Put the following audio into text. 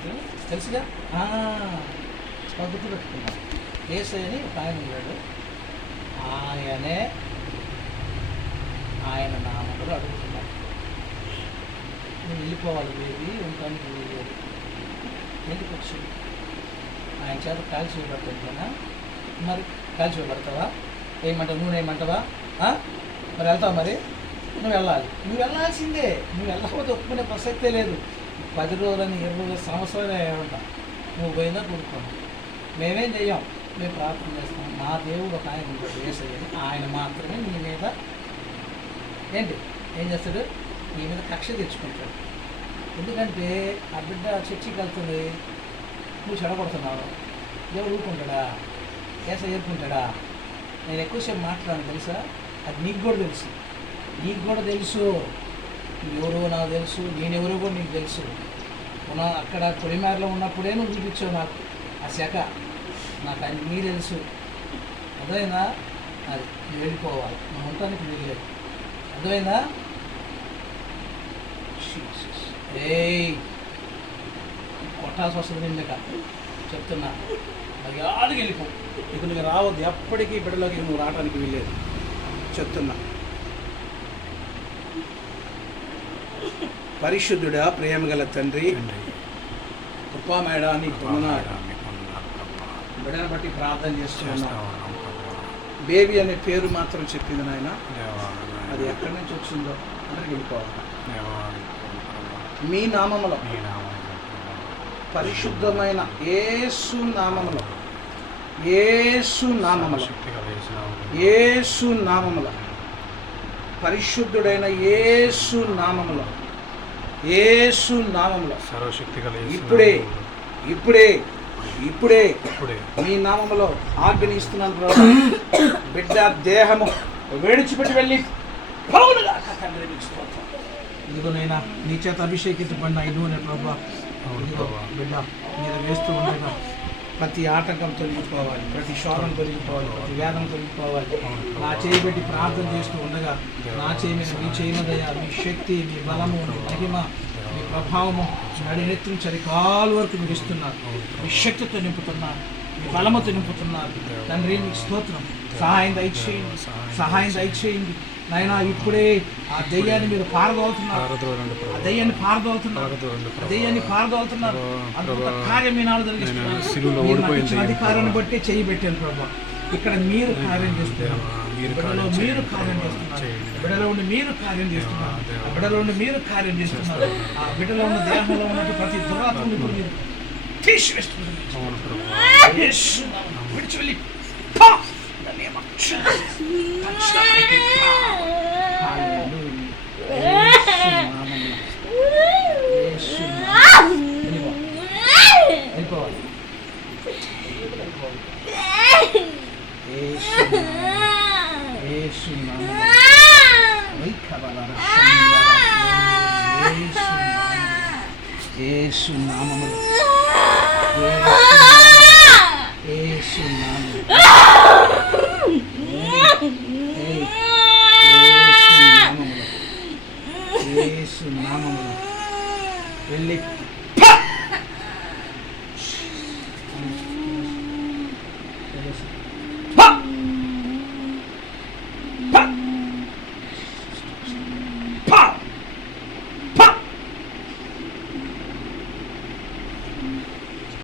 వాక్యం తెలుసుగా. గుర్తు పెట్టుకున్నాం. యేసయ్యని ఒక ఆయన ఉన్నాడు. ఆయన నామములో అడుగుతున్నాడు. నువ్వు వెళ్ళిపోవాలి బేబీ, ఉండటానికి లేదు. ఎందుకు వచ్చింది? ఆయన చేత కాల్చి చూపెడతాను కదా. మరి కాల్చి చూపెడతావా? ఏమంటావు? నూనె ఏమంటావా? మరి వెళ్తావు? మరి నువ్వు వెళ్ళాలి. నువ్వు వెళ్ళాల్సిందే. నువ్వు వెళ్ళకపోతే ఒప్పుకునే ప్రసక్తే లేదు. 10 రోజులని 20 సంవత్సరాలు ఏమంటా నువ్వు పోయిందా కూడుకోను. మేమేం చెయ్యం, మేము ప్రార్థన చేస్తాం. మా దేవుడు ఒక ఆయన ఉంటాడు, యేసయ్యని. ఆయన మాత్రమే నీ మీద ఏం చేస్తాడు? నీ మీద కక్ష తెచ్చుకుంటాడు. ఎందుకంటే ఆ బిడ్డ చర్చికి వెళ్తుంది, నువ్వు చెడగొడుతున్నావు. దేవుడు ఊరుకుంటాడా? యేసయ్య ఊరుకుంటాడా? నేను ఎక్కువసేపు మాట్లాడాను తెలుసా? అది నీకు కూడా తెలుసు. నువ్వెవరో నాకు తెలుసు, నేనెవరో కూడా నీకు తెలుసు. అక్కడ పొలిమేరలో ఉన్నప్పుడే నువ్వు చూపించావు నాకు ఆ శాఖ. నాకు అన్నీ తెలుసు. అర్థమైందా? అది నువ్వు వెళ్ళిపోవాలి. నువ్వు ఉండటానికి వీల్లేదు. అర్థమైందా? కొట్టాల్సి వస్తుంది నిన్నక చెప్తున్నా. మర్యాదకి వెళ్ళిపో. ఇక నువ్వు రావద్దు. ఎప్పటికీ బిడ్డలోకి నువ్వు రావడానికి వీల్లేదు చెప్తున్నా. పరిశుద్ధుడా, ప్రేమగల తండ్రి, కృపామేడా, నీకు వందనాలు. బిడ్డను బట్టి ప్రార్థన చేస్తున్నాను. బేబీ అనే పేరు మాత్రం చెప్పింది నాయన. అది ఎక్కడి నుంచి వచ్చిందో అందరికి వెళ్ళిపోవాలి. మీ నామములో, పరిశుద్ధమైన యేసు నామములో, పరిశుద్ధుడైన యేసు నామములో ఇప్పుడే మీ నామములో ఆజ్ఞనిస్తున్నాను ప్రభు. బిడ్డ దేహము వేడిచిపెట్టి వెళ్ళి ఇదిగోనైనా నీ చేత అభిషేకించబడిన ఇదిగోనే ప్రభు. బిడ్డ మీద వేస్తూ ఉండగా ప్రతి ఆటంకం తొలగిపోవాలి, ప్రతి శోధం తొలగిపోవాలి, ప్రతి వేదం తొలగిపోవాలి. నా చేయబెట్టి ప్రార్థన చేస్తూ ఉండగా నా చేయి మీద మీ చేయమదయ, మీ శక్తి, మీ బలము, మీ మహిమ, మీ ప్రభావము నడినెత్తిన చరికాలు వరకు మీరు ఇస్తున్నారు. మీ శక్తితో నింపుతున్నారు, మీ బలముతో నింపుతున్నారు. తండ్రి మీకు స్తోత్రం. సహాయం దయచేయండి నాయనా. ఇప్పుడే ఆ దెయ్యాన్ని మీరు పారదోలుతున్నారు. అద్భుత కార్యం మీ నాడు జరిగిస్తున్నారు. అధికారాన్ని బట్టి చేయి పెట్టాను ప్రభా. ఇక్కడ మీరు కార్యం చేస్తున్నారు. బిడ్డలో మీరు కార్యం చేస్తున్నారు. బిడ్డలో ఉండి మీరు కార్యం చేస్తున్నారు. ఆ బిడ్డలో ఉన్న దేహంలో ఉన్నట్టు ప్రతి దురాత్మను ఇప్పుడు మీరు తీసివేస్తున్నారు. విడిచి వెళ్ళి వెళ్ళి